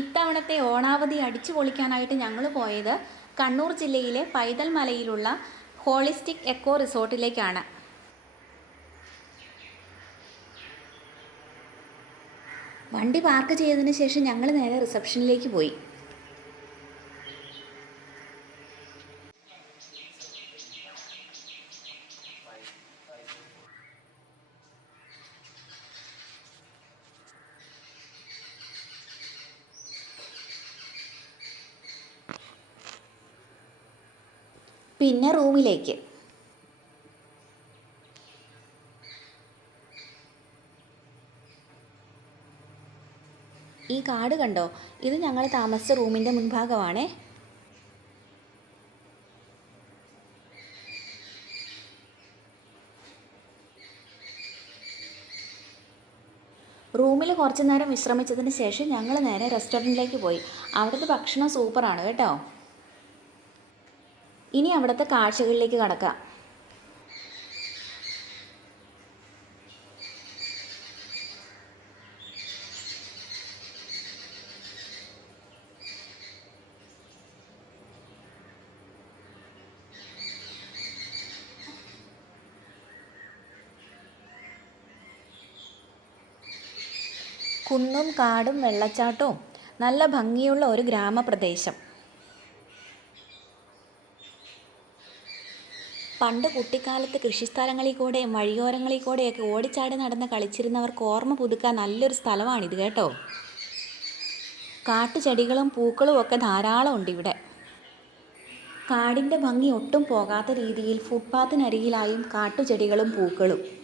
ഇത്തവണത്തെ ഓണാവധി അടിച്ചു പൊളിക്കാനായിട്ട് ഞങ്ങൾ പോയത് കണ്ണൂർ ജില്ലയിലെ പൈതൽ മലയിലുള്ള ഹോളിസ്റ്റിക് എക്കോ റിസോർട്ടിലേക്കാണ്. വണ്ടി പാർക്ക് ചെയ്തതിന് ശേഷം ഞങ്ങൾ നേരെ റിസപ്ഷനിലേക്ക് പോയി. പിന്നെ റൂമിലേക്ക്. ഈ കാട് കണ്ടോ? ഇത് ഞങ്ങൾ താമസിച്ച റൂമിന്റെ മുൻഭാഗമാണേ. റൂമിൽ കുറച്ച് നേരം വിശ്രമിച്ചതിന് ശേഷം ഞങ്ങൾ നേരെ റെസ്റ്റോറന്റിലേക്ക് പോയി. അവിടുത്തെ ഭക്ഷണം സൂപ്പറാണ് കേട്ടോ. ഇനി അവിടുത്തെ കാഴ്ചകളിലേക്ക് കടക്കാം. കുന്നും കാടും വെള്ളച്ചാട്ടവും നല്ല ഭംഗിയുള്ള ഒരു ഗ്രാമപ്രദേശം. പണ്ട് കുട്ടിക്കാലത്ത് കൃഷിസ്ഥലങ്ങളിൽ കൂടെയും വഴിയോരങ്ങളിൽ കൂടെയൊക്കെ ഓടിച്ചാടി നടന്ന് കളിച്ചിരുന്നവർക്ക് ഓർമ്മ പുതുക്കാൻ നല്ലൊരു സ്ഥലമാണിത് കേട്ടോ. കാട്ടുചെടികളും പൂക്കളും ഒക്കെ ധാരാളം ഉണ്ട് ഇവിടെ. കാടിന്റെ ഭംഗി ഒട്ടും പോകാത്ത രീതിയിൽ ഫുട്പാത്തിനരികിലായും കാട്ടുചെടികളും പൂക്കളും.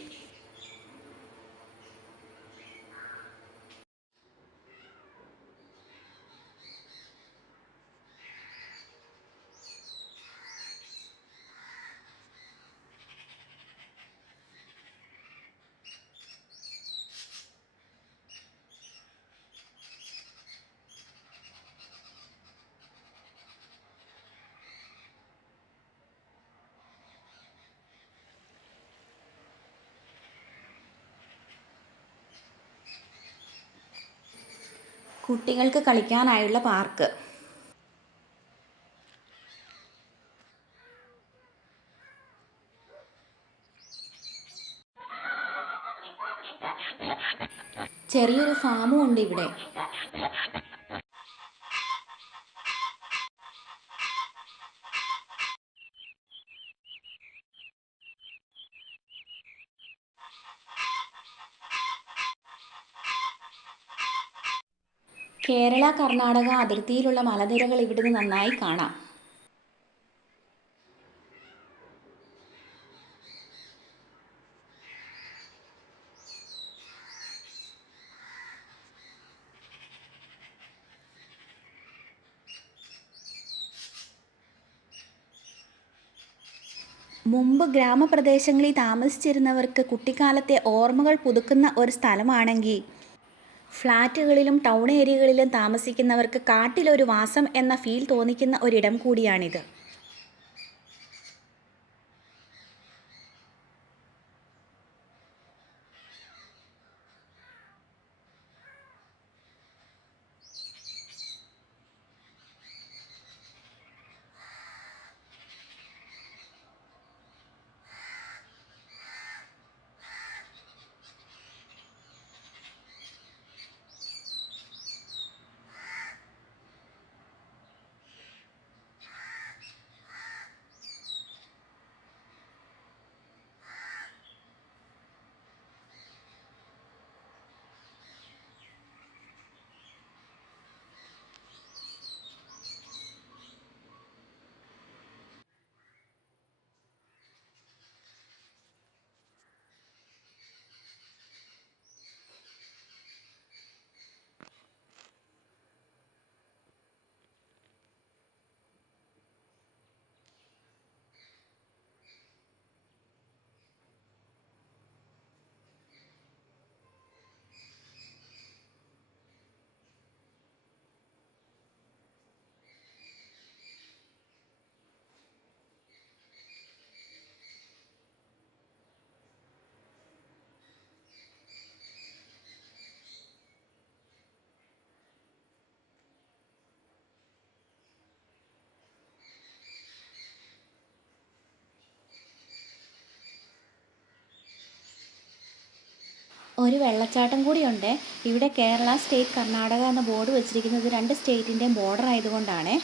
കുട്ടികൾക്ക് കളിക്കാനായുള്ള പാർക്ക്. ചെറിയൊരു ഫാമും ഉണ്ട് ഇവിടെ. കേരള കർണാടക അതിർത്തിയിലുള്ള മലനിരകൾ ഇവിടുന്ന് നന്നായി കാണാം. മുമ്പ് ഗ്രാമപ്രദേശങ്ങളിൽ താമസിച്ചിരുന്നവർക്ക് കുട്ടിക്കാലത്തെ ഓർമ്മകൾ പുതുക്കുന്ന ഒരു സ്ഥലമാണെങ്കിൽ ഫ്ലാറ്റുകളിലും ടൗൺ ഏരിയകളിലും താമസിക്കുന്നവർക്ക് കാട്ടിലൊരു വാസം എന്ന ഫീൽ തോന്നിക്കുന്ന ഒരിടം കൂടിയാണിത്. ഒരു വെള്ളച്ചാട്ടം കൂടിയുണ്ട്. ഇവിടെ കേരള സ്റ്റേറ്റ് കർണാടക എന്ന ബോർഡ് വെച്ചിരിക്കുന്നത് രണ്ട് സ്റ്റേറ്റിന്റെയും ബോർഡർ ആയതുകൊണ്ടാണ്